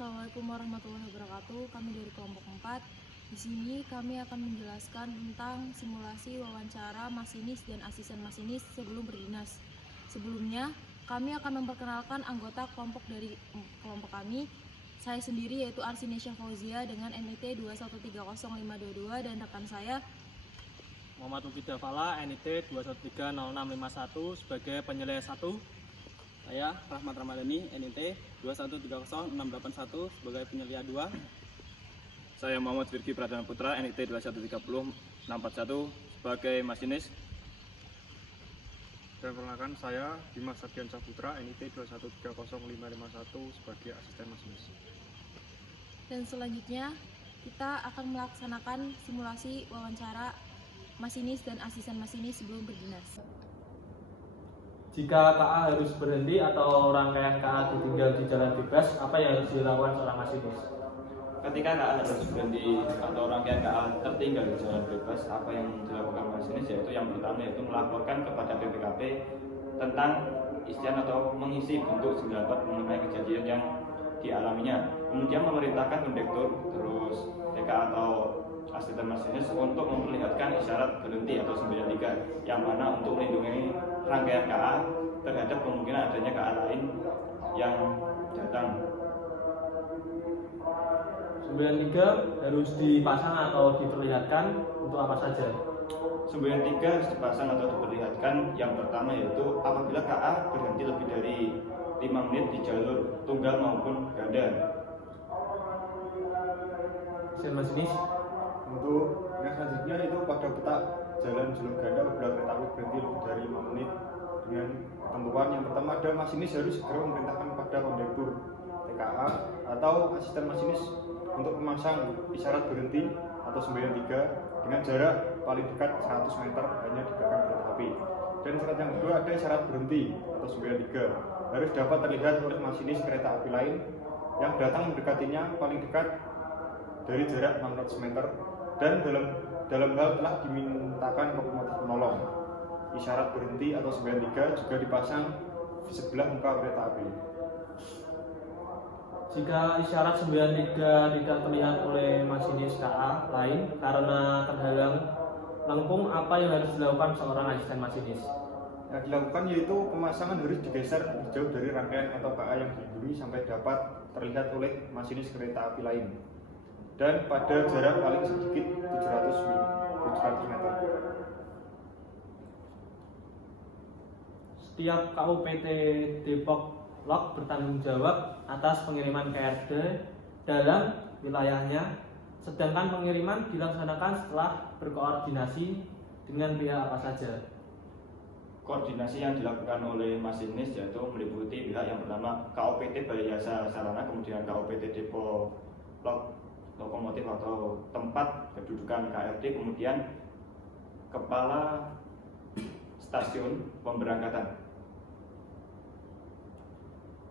Assalamualaikum warahmatullahi wabarakatuh. Kami dari kelompok 4. Di sini kami akan menjelaskan tentang simulasi wawancara masinis dan asisten masinis sebelum berdinas. Sebelumnya, kami akan memperkenalkan anggota kelompok dari kelompok kami. Saya sendiri yaitu Arsinesya Fauzia dengan NIT 2130522 dan rekan saya Muhammad Mufida Fala, NIT 2130651 sebagai penilai 1. Saya Rahmat Ramadhani, NIT 2130681 sebagai penilai 2. Saya Muhammad Firki Pradana Putra, NIT 2130641 sebagai masinis. Dan perkenalkan saya Dimas Sardian Saputra, NIT 2130551 sebagai asisten masinis. dan selanjutnya kita akan melaksanakan simulasi wawancara masinis dan asisten masinis sebelum berdinas. Jika KA harus berhenti atau rangkaian KA ditinggal di jalan bebas, apa yang harus dilakukan seorang masinis? Ketika KA harus berhenti atau rangkaian KA tertinggal di jalan bebas, apa yang dilakukan masinis yaitu yang pertama yaitu melaporkan kepada BPKP tentang isian atau mengisi bentuk 94 mengenai kejadian yang dialaminya. Kemudian memerintahkan kondektur, terus TK atau asisten masinis untuk memperlihatkan isyarat berhenti atau 93 yang mana untuk melindungi rangkaian KA terhadap kemungkinan adanya KA lain yang datang. 93 harus dipasang atau diperlihatkan untuk apa saja? 93 harus dipasang atau diperlihatkan. Yang pertama yaitu apabila KA berhenti lebih dari 5 menit di jalur tunggal maupun ganda. Asisten masinis. Untuk yang selanjutnya itu pada peta jalan jalur ganda apabila kereta api berhenti lebih dari 5 menit dengan ketentuan yang pertama ada masinis harus segera memerintahkan pada kondektur TKA atau asisten masinis untuk memasang isyarat berhenti atau 93 dengan jarak paling dekat 100 meter hanya di belakang kereta api. Dan syarat yang kedua ada isyarat berhenti atau 93 harus dapat terlihat oleh masinis kereta api lain yang datang mendekatinya paling dekat dari jarak 600 meter dan dalam hal telah dimintakan lokomotif penolong. Isyarat berhenti atau 93 juga dipasang di sebelah muka kereta api. Jika isyarat 93 tidak terlihat oleh masinis KA lain karena terhalang lengkung, apa yang harus dilakukan seorang asisten masinis? Yang dilakukan yaitu pemasangan harus digeser jauh dari rangkaian atau KA yang dilindungi sampai dapat terlihat oleh masinis kereta api lain dan pada jarak paling sedikit 700 meter. Setiap KUPT Depok Lok bertanggung jawab atas pengiriman KRD dalam wilayahnya, sedangkan pengiriman dilaksanakan setelah berkoordinasi dengan pihak apa saja. Koordinasi yang dilakukan oleh masinis yaitu meliputi pihak yang pertama KOPT Balai Jasa Sarana, kemudian KOPT Depo Lokomotif atau tempat kedudukan KRD, kemudian kepala stasiun pemberangkatan.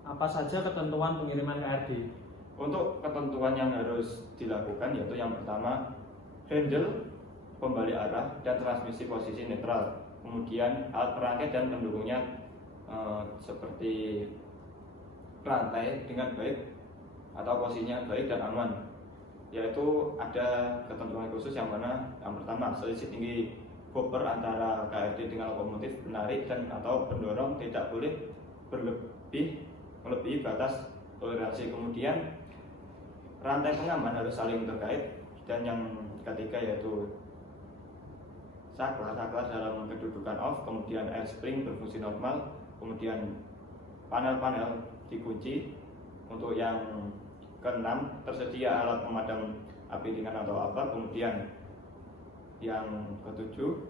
Apa saja ketentuan pengiriman KRD? Untuk ketentuan yang harus dilakukan yaitu yang pertama handle, pembalik arah, dan transmisi posisi netral. Kemudian alat perangkai dan pendukungnya seperti rantai dengan baik atau posisinya baik dan aman. Yaitu ada ketentuan khusus yang mana yang pertama selisih tinggi bumper antara KRD dengan lokomotif penarik dan atau pendorong tidak boleh melebihi batas toleransi. Kemudian rantai pengaman harus saling terkait, dan yang ketiga yaitu saklar dalam kedudukan off, kemudian air spring berfungsi normal, kemudian panel-panel dikunci. Untuk yang keenam tersedia alat pemadam api ringan atau apa. Kemudian yang ketujuh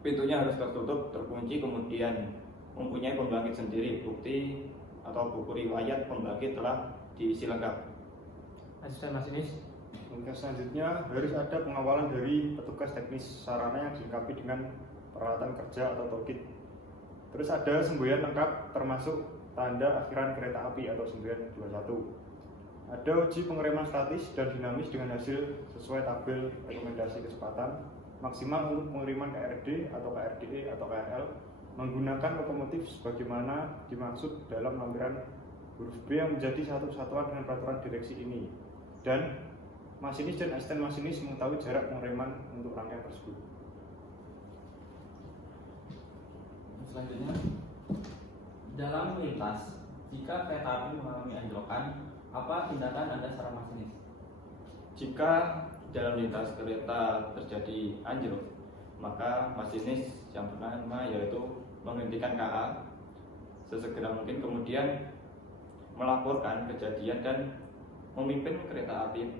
pintunya harus tertutup terkunci, kemudian mempunyai pembangkit sendiri. Bukti atau buku riwayat pembangkit telah diisi lengkap. Asisten masinis. Untuk selanjutnya harus ada pengawalan dari petugas teknis sarana yang dilengkapi dengan peralatan kerja atau toolkit. Terus ada semboyan lengkap termasuk tanda akhiran kereta api atau semboyan 21. Ada uji pengereman statis dan dinamis dengan hasil sesuai tabel rekomendasi kecepatan maksimal untuk pengiriman KRD atau KRDE atau KRL menggunakan lokomotif sebagaimana dimaksud dalam lampiran huruf B yang menjadi satu kesatuan dengan peraturan direksi ini, dan masinis dan asisten masinis mengetahui jarak pengereman untuk rangkaian tersebut. Selanjutnya, dalam melintas, jika kereta api mengalami anjlokan, apa tindakan Anda seorang masinis? Jika dalam lintas kereta terjadi anjlok, maka masinis yang pertama yaitu menghentikan KA sesegera mungkin, kemudian melaporkan kejadian dan memimpin kereta api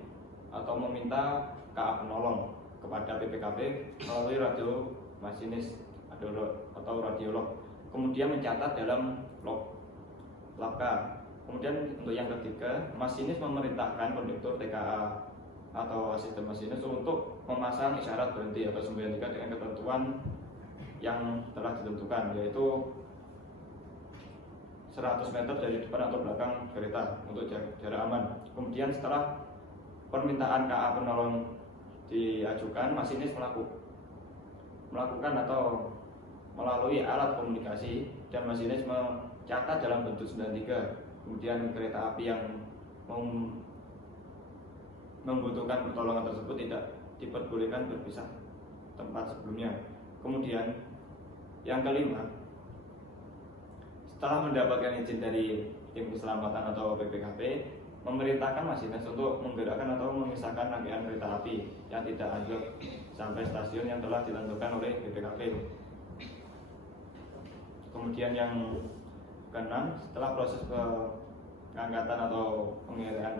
atau meminta KA penolong kepada PPKP melalui radio masinis atau radiolog, kemudian mencatat dalam log labka. Kemudian untuk yang ketiga, masinis memerintahkan kondektur TKA atau asisten masinis untuk memasang isyarat berhenti atau 93 dengan ketentuan yang telah ditentukan, yaitu 100 meter dari depan atau belakang kereta untuk jarak aman. Kemudian setelah permintaan KA penolong diajukan, masinis melakukan atau melalui alat komunikasi, dan masinis mencatat dalam bentuk 93. Kemudian kereta api yang membutuhkan pertolongan tersebut tidak diperbolehkan berpisah tempat sebelumnya. Kemudian yang kelima, setelah mendapatkan izin dari tim keselamatan atau PPKP, memerintahkan masinis untuk menggerakkan atau memisahkan rangkaian kereta api yang tidak anjlok sampai stasiun yang telah ditentukan oleh PPKP. Kemudian yang keenam, setelah proses pengangkatan atau pengirian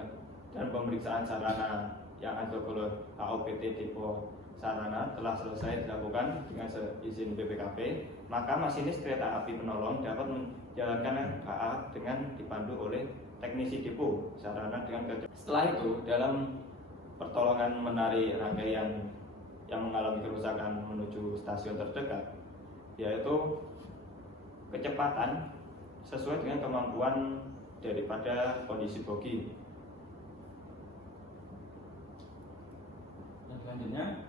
dan pemeriksaan sarana yang anjlok oleh HOPT Depo Sarana telah selesai dilakukan dengan seizin BPKP, maka masinis kereta api penolong dapat menjalankan KA dengan dipandu oleh teknisi depo sarana dengan kecepatan. Setelah itu, dalam pertolongan menarik rangkaian yang mengalami kerusakan menuju stasiun terdekat, yaitu kecepatan sesuai dengan kemampuan daripada kondisi bogi. Yang selanjutnya,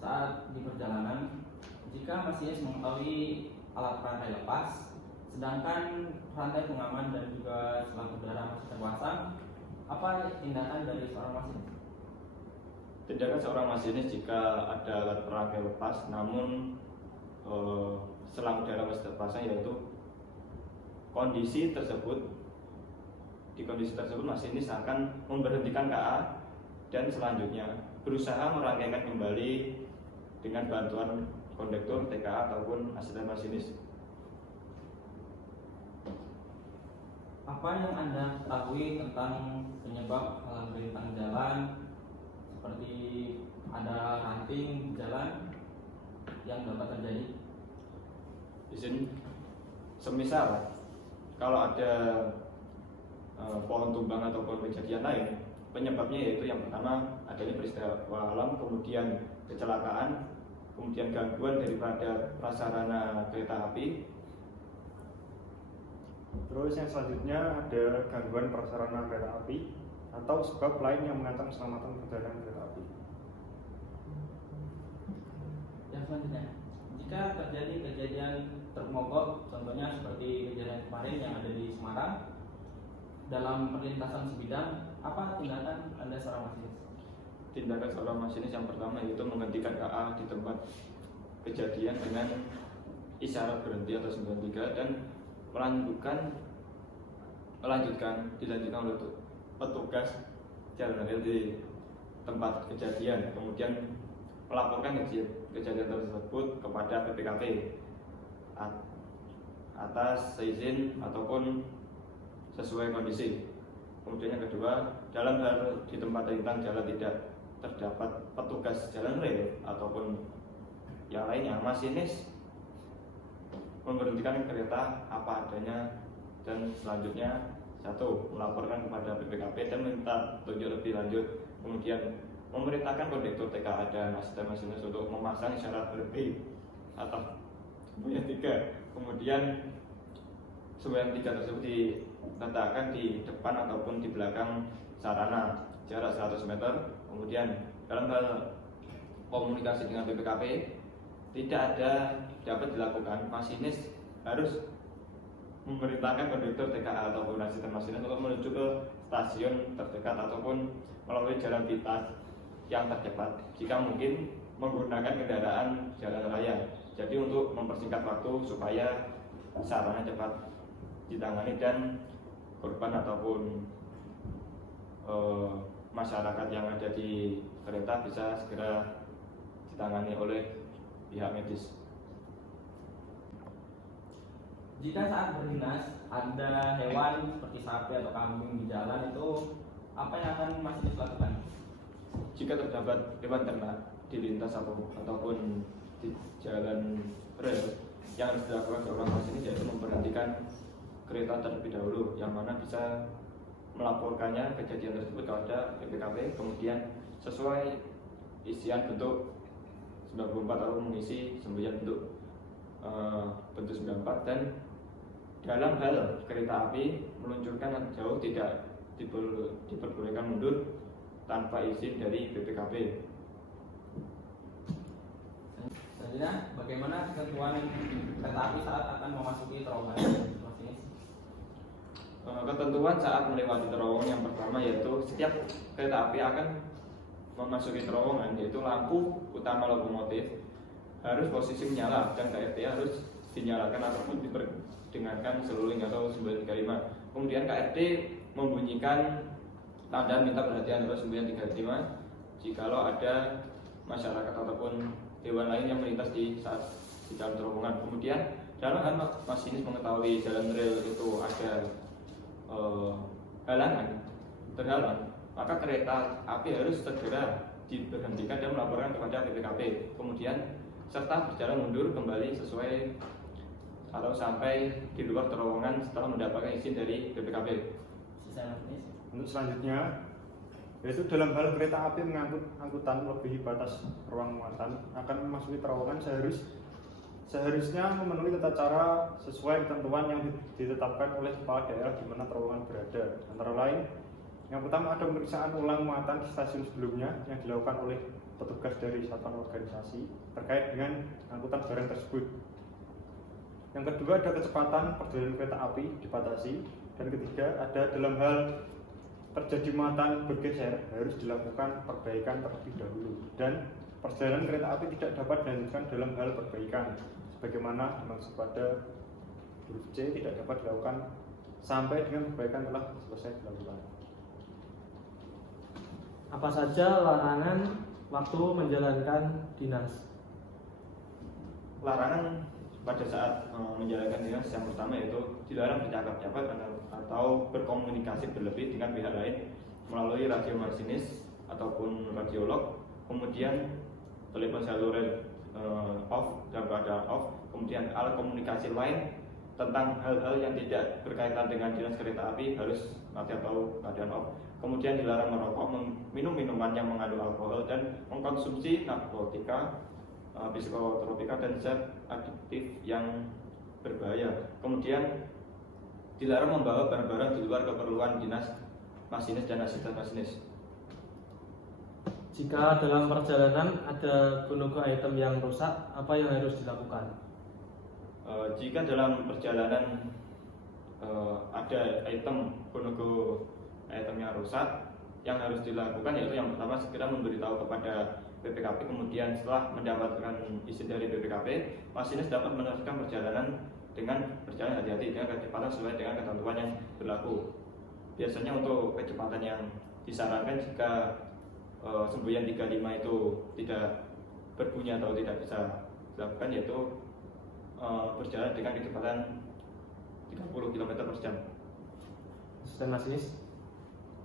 saat di perjalanan, jika masinis mengetahui alat rantai lepas, sedangkan rantai pengaman dan juga selang udara masih terpasang, apa tindakan dari seorang masinis? Tindakan seorang masinis jika ada alat perantai lepas namun selang udara masih terpasang, yaitu di kondisi tersebut masinis akan memberhentikan KA dan selanjutnya berusaha merangkaikan kembali dengan bantuan kondektur TKA ataupun asisten masinis. Apa yang Anda ketahui tentang penyebab halang rintang jalan, seperti ada ranting jalan yang dapat terjadi? Izin, semisal kalau ada pohon tumbang ataupun kejadian lain, penyebabnya yaitu yang pertama adanya peristiwa alam, kemudian kecelakaan, kemudian gangguan daripada prasarana kereta api. Terus yang selanjutnya ada gangguan prasarana kereta api atau sebab lain yang mengancam keselamatan perjalanan kereta api. Yang selanjutnya, jika terjadi kejadian truk mogok, contohnya seperti kejadian kemarin yang ada di Semarang, dalam perlintasan sebidang, apa tindakan Anda seorang masinis? Tindakan seorang masinis yang pertama yaitu menghentikan KA di tempat kejadian dengan isyarat berhenti atau 93 dan dilanjutkan oleh petugas jalan rel di tempat kejadian, kemudian melaporkan kejadian tersebut kepada PPKP atas seizin ataupun sesuai kondisi. Kemudian yang kedua, dalam hal di tempat rintang jalan tidak terdapat petugas jalan rel ataupun yang lainnya, masinis memberhentikan kereta apa adanya dan selanjutnya melaporkan kepada PPKP dan minta petunjuk lebih lanjut. Kemudian memerintahkan kondektur TKA dan asisten masinis untuk memasang isyarat berhenti atau yang tiga. Kemudian yang tiga tersebut diletakkan di depan ataupun di belakang sarana jarak 100 meter. Kemudian dalam hal komunikasi dengan PPKP tidak ada dapat dilakukan, masinis harus memerintahkan konduktor TKA ataupun asisten masinis untuk menuju ke stasiun terdekat ataupun melalui jalan pintas yang tercepat jika mungkin menggunakan kendaraan jalan raya. Jadi untuk mempersingkat waktu supaya sarana cepat ditangani dan korban ataupun masyarakat yang ada di kereta bisa segera ditangani oleh pihak medis. Jika saat berdinas ada hewan seperti sapi atau kambing di jalan, itu apa yang akan masinis lakukan? Jika terdapat hewan ternak di lintas ataupun di jalan rel, yang harus dilakukan seorang masinis yaitu memberhentikan kereta terlebih dahulu, yang mana bisa melaporkannya kejadian tersebut kepada BPKP, kemudian sesuai isian bentuk 94 atau mengisi semboyan bentuk 94, dan dalam hal kereta api meluncurkan jauh tidak diperbolehkan mundur tanpa izin dari BPKP. Selanjutnya, bagaimana ketentuan kereta api saat akan memasuki terowongan masinis? Ketentuan saat melewati terowongan yang pertama yaitu setiap kereta api akan memasuki terowongan, yaitu lampu utama lokomotif harus posisi menyala dan KRT harus dinyalakan ataupun diperdengarkan seluling atau 935. Kemudian KRT membunyikan tanda minta perhatian atau 935 jikalau ada masyarakat ataupun hewan lain yang melintas di dalam terowongan. Kemudian dalam hal masinis mengetahui jalan rel itu ada terhalang, maka kereta api harus segera diberhentikan dan melaporkan kepada BPKP. Kemudian serta berjalan mundur kembali sesuai atau sampai di luar terowongan setelah mendapatkan izin dari BPKP. Sisa masinis. Untuk selanjutnya, yaitu dalam hal kereta api mengangkut angkutan melebihi batas ruang muatan akan memasuki terowongan seharusnya memenuhi tata cara sesuai ketentuan yang ditetapkan oleh kepala daerah di mana terowongan berada. Antara lain, yang pertama ada pemeriksaan ulang muatan di stasiun sebelumnya yang dilakukan oleh petugas dari satuan organisasi terkait dengan angkutan barang tersebut. Yang kedua ada kecepatan perjalanan kereta api dibatasi, dan ketiga ada dalam hal terjadi muatan bergeser harus dilakukan perbaikan terlebih dahulu, dan perjalanan kereta api tidak dapat dilanjutkan dalam hal perbaikan sebagaimana dimaksud pada huruf C, tidak dapat dilakukan sampai dengan perbaikan telah selesai dilakukan. Apa saja larangan waktu menjalankan dinas? Larangan pada saat menjalankan dinas yang pertama yaitu dilarang bercakap-cakap atau berkomunikasi berlebih dengan pihak lain melalui radio masinis ataupun radiolog, kemudian telepon seluler off dan keadaan off, kemudian alat komunikasi lain tentang hal-hal yang tidak berkaitan dengan dinas kereta api harus mati atau keadaan off. Kemudian dilarang merokok, minum minuman yang mengandung alkohol, dan mengkonsumsi narkotika, psikotropika dan zat adiktif yang berbahaya. Kemudian dilarang membawa barang-barang di luar keperluan dinas masinis dan asisten masinis. Jika dalam perjalanan ada gunung item yang rusak, apa yang harus dilakukan? Jika dalam perjalanan ada item item yang rusak, yang harus dilakukan yaitu yang pertama segera memberitahu kepada BPKP. Kemudian setelah mendapatkan izin dari BPKP, masinis dapat meneruskan perjalanan dengan berjalan hati-hati dengan kecepatan sesuai dengan ketentuan yang berlaku. Biasanya untuk kecepatan yang disarankan jika semboyan 35 itu tidak berbunyi atau tidak bisa dilakukan yaitu berjalan dengan kecepatan 30 km per jam. Asisten masinis.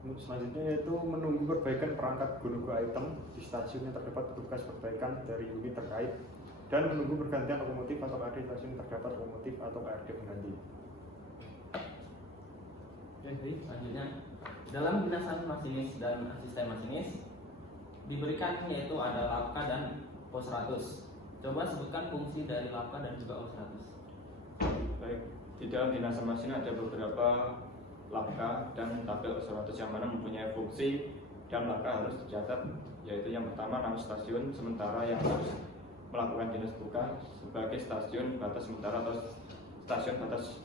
Untuk selanjutnya yaitu menunggu perbaikan perangkat gunung item di stasiun yang terdapat petugas perbaikan dari unit terkait, dan menunggu pergantian lokomotif atau KRD stasiun yang terdapat lokomotif atau KRD pengganti. Selanjutnya, dalam dinasan masinis dan asisten masinis diberikan yaitu ada lapka dan pos 100. Coba sebutkan fungsi dari lapka dan juga pos 100. Baik, di dalam dinas masinis ada beberapa lapka dan tabel 100 yang mana mempunyai fungsi, dan lapka harus dicatat, yaitu yang pertama nama stasiun sementara yang harus melakukan dinas buka sebagai stasiun batas sementara atau stasiun batas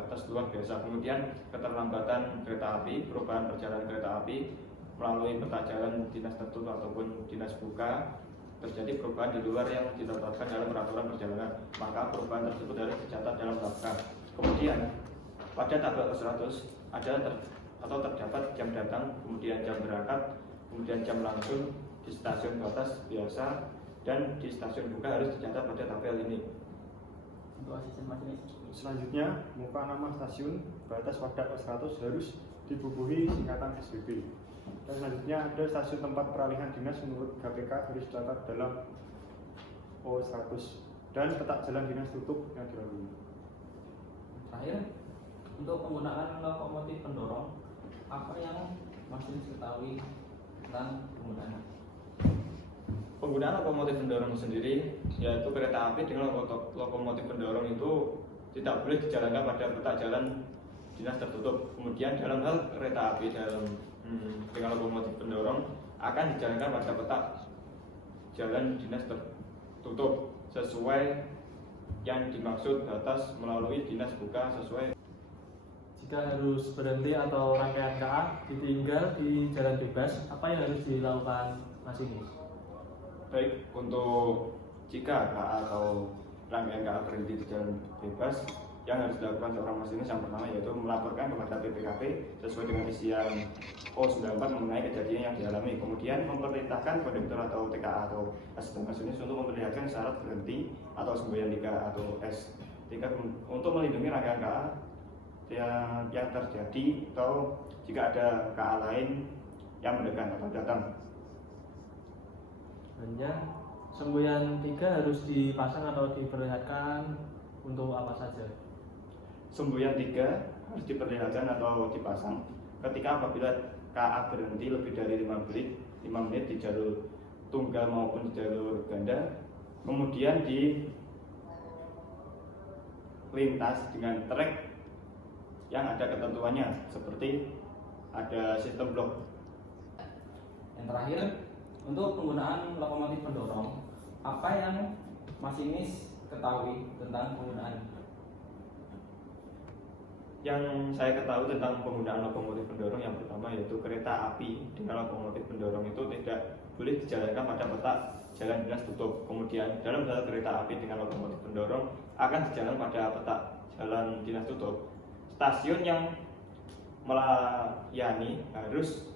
batas luar biasa. Kemudian keterlambatan kereta api, perubahan perjalanan kereta api melalui peta jalan dinas tertentu ataupun dinas buka, terjadi perubahan di luar yang ditetapkan dalam peraturan perjalanan, maka perubahan tersebut harus dicatat dalam tabel. Kemudian pada tabel 100 ada terdapat jam datang, kemudian jam berangkat, kemudian jam langsung di stasiun batas biasa dan di stasiun buka harus dicatat pada tabel ini. Untuk asisten masinis. Selanjutnya, muka nama stasiun batas pada 100 harus dibubuhi singkatan SBB. Dan selanjutnya ada stasiun tempat peralihan dinas menurut KPK harus dicatat dalam O100 dan peta jalan dinas tutup yang dilalui. Terakhir, untuk penggunaan lokomotif pendorong, apa yang masinis ketahui tentang penggunaannya? Penggunaan lokomotif pendorong sendiri, yaitu kereta api dengan lokomotif pendorong itu tidak boleh dijalankan pada peta jalan dinas tertutup. Kemudian dalam hal kereta api dengan lokomotif pendorong akan dijalankan pada peta jalan dinas tertutup sesuai yang dimaksud batas melalui dinas buka sesuai. Jika harus berhenti atau rangkaian KA ditinggal di jalan bebas, apa yang harus dilakukan masinis? Baik, untuk jika KA atau rangkaian KA berhenti di jalan bebas, yang harus dilakukan seorang masinis yang pertama yaitu melaporkan kepada BPKP sesuai dengan isian O94 mengenai kejadian yang dialami. Kemudian memerintahkan konduktor atau TKA atau asisten masinis untuk memperlihatkan syarat berhenti atau semboyan 3 atau S3 untuk melindungi rangkaian KA yang terjadi atau jika ada KA lain yang mendekat atau datang. Selanjutnya, semboyan 3 harus dipasang atau diperlihatkan untuk apa saja? Semboyan 3 harus diperlihatkan atau dipasang ketika apabila KA berhenti lebih dari 5 menit di jalur tunggal maupun di jalur ganda, kemudian di lintas dengan trek yang ada ketentuannya seperti ada sistem blok. Yang terakhir, untuk penggunaan lokomotif pendorong, apa yang masinis ketahui tentang penggunaan? Yang saya ketahui tentang penggunaan lokomotif pendorong yang pertama yaitu kereta api dengan lokomotif pendorong itu tidak boleh dijalankan pada peta jalan dinas tutup. Kemudian dalam hal kereta api dengan lokomotif pendorong akan dijalankan pada peta jalan dinas tutup. Stasiun yang melayani harus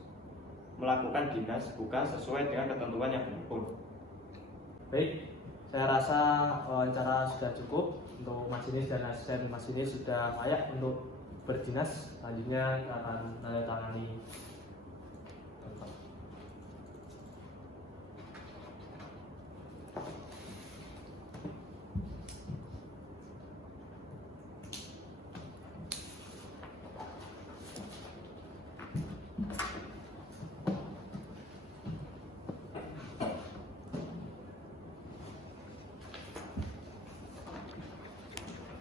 melakukan dinas buka sesuai dengan ketentuan yang berlaku. Baik, saya rasa wawancara sudah cukup. Untuk masinis dan asisten masinis sudah layak untuk berdinas. Selanjutnya kita akan menandatangani.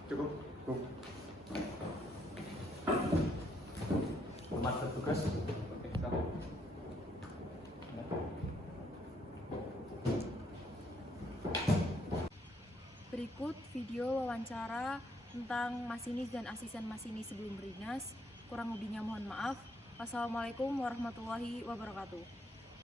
Cukup. Selamat bertugas. Oke, siap. Berikut video wawancara tentang masinis dan asisten masinis sebelum berdinas. Kurang lebihnya mohon maaf. Wassalamualaikum warahmatullahi wabarakatuh.